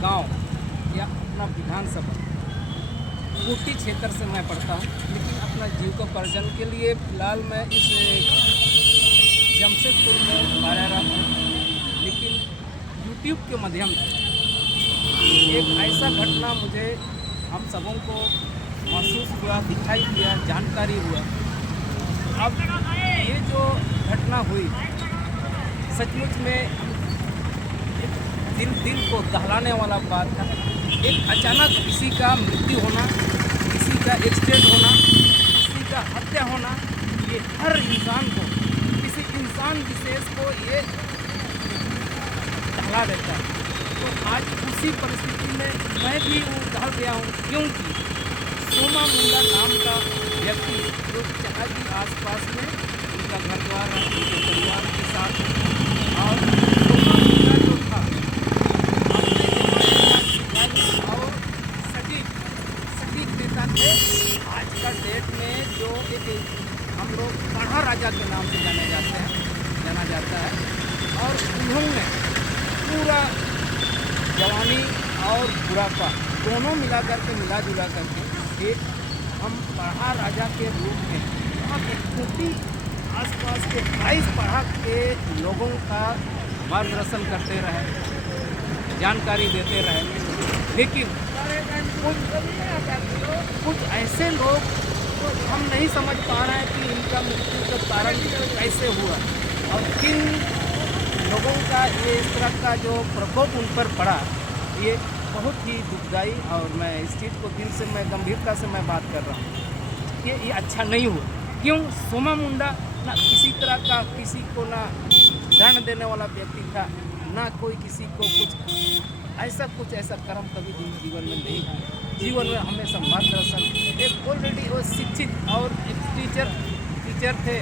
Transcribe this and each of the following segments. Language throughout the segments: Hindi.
गांव या अपना विधानसभा कोटी क्षेत्र से मैं पढ़ता हूँ, लेकिन अपना जीविकोपार्जन के लिए फ़िलहाल मैं इस जमशेदपुर में कार्यरत हूँ। लेकिन यूट्यूब के माध्यम से एक ऐसा घटना मुझे हम सबों को महसूस हुआ, दिखाई दिया, जानकारी हुआ। अब ये जो घटना हुई सचमुच में दिल को दहलाने वाला बात था। एक अचानक किसी का मृत्यु होना, किसी का एक्सीडेंट होना, किसी का हत्या होना, ये हर इंसान को, किसी इंसान विशेष को ये दहला देता है। तो आज उसी परिस्थिति में मैं भी उधर गया हूँ, क्योंकि सोमा मुंडा नाम का व्यक्ति जो चकाजी आसपास में उनका घर द्वार है, उनके परिवार के साथ, और सोमा मुंडा जो था और सटीक नेता थे। आज का डेट में जो एक हम लोग पढ़ा राजा के नाम से जाना जाता है, और उन्होंने पूरा जवानी और बुढ़ापा दोनों मिला जुला करके एक हम पढ़ा राजा के रूप में वहाँ के कोटी आसपास के 22 पढ़ा के लोगों का मार्गदर्शन करते रहे, जानकारी देते रहे। लेकिन कुछ ऐसे लोग तो हम नहीं समझ पा रहे हैं कि इनका मृत्यु का कारण कैसे हुआ और किन लोगों का ये इस तरह का जो प्रकोप उन पर पड़ा, ये बहुत ही दुखदायी। और मैं इस चीज़ को दिल से मैं गंभीरता से मैं बात कर रहा हूँ कि ये अच्छा नहीं हुआ। क्यों? सोमा मुंडा ना किसी तरह का किसी को ना दंड देने वाला व्यक्ति था, ना कोई किसी को कुछ ऐसा कर्म कभी जीवन में नहीं किया। जीवन में हमेशा मार्गदर्शन, एक ऑलरेडी वो शिक्षित और एक टीचर थे,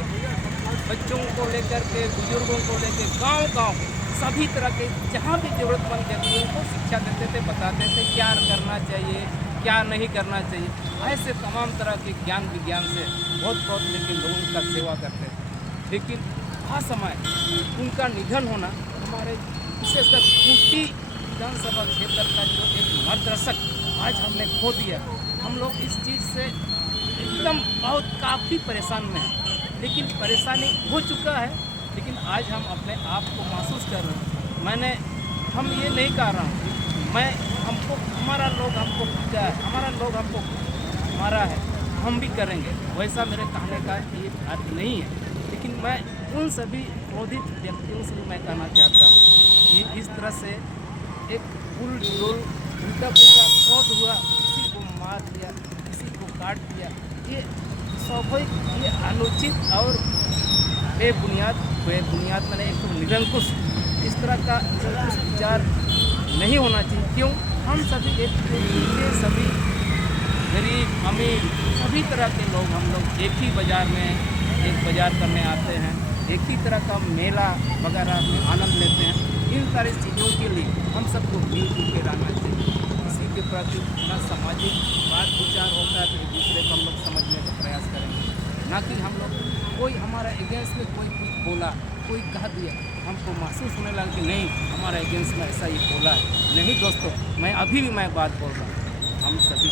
बच्चों को लेकर के, बुजुर्गों को लेकर गांव सभी तरह के जहां भी जरूरतमंद व्यक्तियों को शिक्षा देते थे, बताते थे क्या करना चाहिए, क्या नहीं करना चाहिए। ऐसे तमाम तरह के ज्ञान विज्ञान से बहुत लेकिन लोगों का सेवा करते थे। लेकिन असमय उनका निधन होना हमारे विशेषकर कोटी विधानसभा क्षेत्र का जो एक मार्गदर्शक आज हमने खो दिया। हम लोग इस चीज़ से एकदम काफ़ी परेशान में हैं। लेकिन परेशानी हो चुका है, लेकिन आज हम अपने आप को महसूस कर रहे हैं। हम ये नहीं कह रहा हूँ हमारा लोग हमको पूछा है, हमारा लोग हमको मारा है, हम भी करेंगे, वैसा मेरे कहने का ये अर्थ नहीं है। लेकिन मैं उन सभी क्रोधित व्यक्तियों से मैं कहना चाहता हूँ कि इस तरह से एक उल्टा क्रोध हुआ, किसी को मार दिया, किसी को काट दिया, ये स्वाभाविक, ये अनुचित और बेबुनियाद मैंने एक तो निरंकुश, इस तरह का निरंकुश विचार नहीं होना चाहिए। क्यों? हम सभी सभी गरीब अमीर सभी तरह के लोग, हम लोग एक ही बाज़ार में एक बाज़ार करने आते हैं, एक ही तरह का मेला वगैरह में आनंद लेते हैं। इन सारी चीज़ों के लिए हम सबको मिलजुल के रहना चाहिए। किसी के प्रति ना सामाजिक बात विचार होता है तो एक दूसरे को हम लोग समझने का प्रयास करेंगे, ना कि हम लोग कोई हमारा एगेंस्ट में कोई कुछ बोला, कोई कह दिया, हमको महसूस होने लगा कि नहीं हमारा एगेंस्ट में ऐसा ही बोला है। नहीं दोस्तों, मैं अभी भी बात बोल रहा हूँ, हम सभी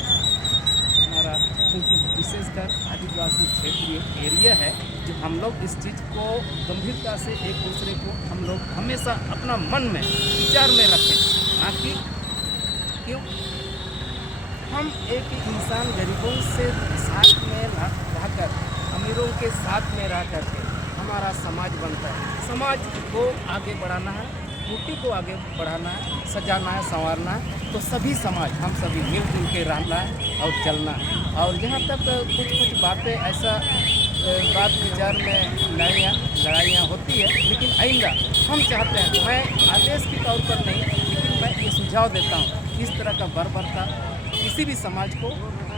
हमारा क्योंकि विशेषकर आदिवासी क्षेत्रीय एरिया है, जो हम लोग इस चीज़ को गंभीरता से एक दूसरे को हम लोग हमेशा अपना मन में विचार में रखें, ना कि क्यों हम एक ही इंसान गरीबों से साथ में रहकर, अमीरों के साथ में रह करके हमारा समाज बनता है। समाज को आगे बढ़ाना है, कोटी को आगे बढ़ाना है, सजाना है, संवारना है, तो सभी समाज हम सभी मिलजुल के रहना है और चलना है। और जहाँ तक कुछ बातें ऐसा बात विचार में लड़ाइयाँ होती है, लेकिन आइंदा हम चाहते हैं, मैं आदेश के तौर पर नहीं, लेकिन मैं ये सुझाव देता हूँ, इस तरह का बर्बरता किसी भी समाज को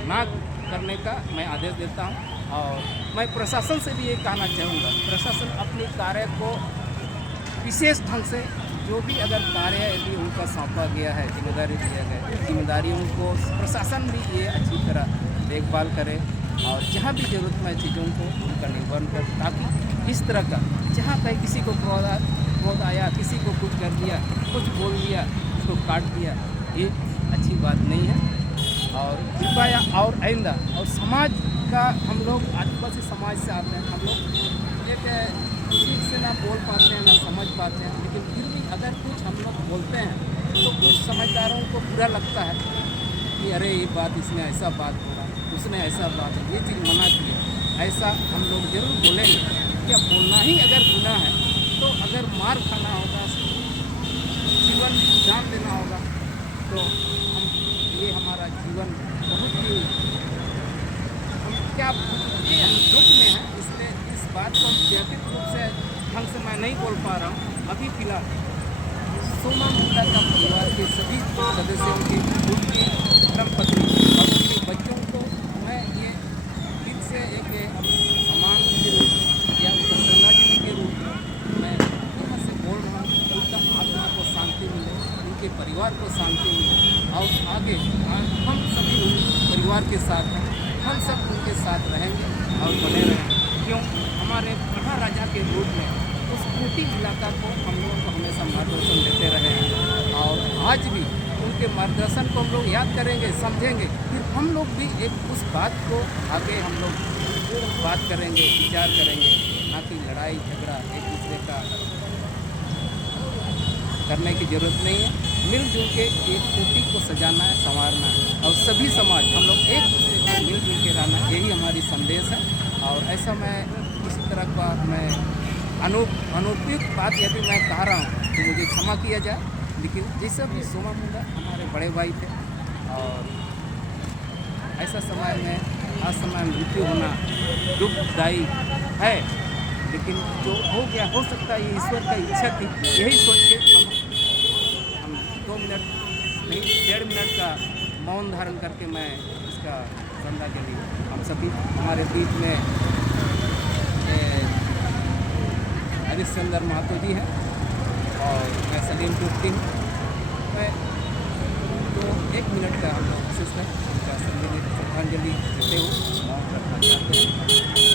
ना करने का मैं आदेश देता हूँ। और मैं प्रशासन से भी ये कहना चाहूँगा, प्रशासन अपने कार्य को विशेष ढंग से, जो भी अगर कार्य यदि उनका सौंपा गया है, जिम्मेदारी दिया गया है, जिम्मेदारियों को प्रशासन भी ये अच्छी तरह देखभाल करे और जहाँ भी ज़रूरतमंद चीज़ों को उनका निर्वहन करे, ताकि इस तरह का जहाँ कहीं किसी को क्रोध आया, किसी को कुछ कर दिया, कुछ बोल दिया, उसको काट दिया, ये अच्छी बात नहीं है। और कृपया और आइंदा और समाज का हम लोग आदिवासी समाज से आते हैं, हम लोग एक ठीक से ना बोल पाते हैं ना समझ पाते हैं, लेकिन फिर भी अगर कुछ हम लोग बोलते हैं तो कुछ समझदारों को बुरा लगता है कि अरे ये बात इसने ऐसा बात बोला, उसने ऐसा बात, ये चीज़ मना की है। ऐसा हम लोग जरूर बोलेंगे। क्या बोलना ही अगर गुनाह है तो अगर मार खाना होगा, जीवन जान देना होगा, तो हम ये हमारा जीवन बहुत ही हम दुख में हैं। इसलिए इस बात को हम व्यक्तिगत रूप से ढंग से मैं नहीं बोल पा रहा हूँ। अभी फिलहाल सोमा मुंडा का परिवार के सभी सदस्यों की, उनकी धर्मपत्नी और उनके बच्चों को मैं ये दिल से एक सम्मान के रूप या श्रद्धांजलि के रूप में मैं यहाँ से बोल रहा हूँ। उनका आत्मा को शांति मिले, उनके परिवार को शांति मिले और आगे हम सभी उन परिवार के साथ हैं, हम सब उनके साथ रहेंगे और बने रहेंगे। क्यों? हमारे महाराजा के रूप में उस खूंटी इलाका को हम लोगों को हमेशा मार्गदर्शन देते रहे हैं और आज भी उनके मार्गदर्शन को हम लोग याद करेंगे, समझेंगे, फिर हम लोग भी एक उस बात को आगे हम लोग बात करेंगे, विचार करेंगे, ना कि लड़ाई झगड़ा एक दूसरे का करने की ज़रूरत नहीं है। मिलजुल के एक खूंटी को सजाना है, संवारना है और सभी समाज हम लोग एक दूसरे को मिलजुल के रहना, यही हमारी संदेश है। और ऐसा मैं किसी तरह का मैं अनुपयुक्त बात यदि मैं कह रहा हूँ तो मुझे क्षमा किया जाए, लेकिन जैसे भी सोमा मुंडा हमारे बड़े भाई थे और ऐसा समय में असमय मृत्यु होना दुखदायी है, लेकिन जो हो गया हो सकता है ये ईश्वर की इच्छा थी। यही सोच के हम 2 मिनट नहीं 1.5 मिनट का मौन धारण करके मैं इसका श्रद्धांजलि हम सभी हमारे बीच में हरिश्चंद्र महतो जी हैं और मैं सलीम टूटती हूँ। मैं तो 1 मिनट का हम लोग कोशिश करें उनका श्रद्धांजलि देते हुए मौन रखना चाहते हैं।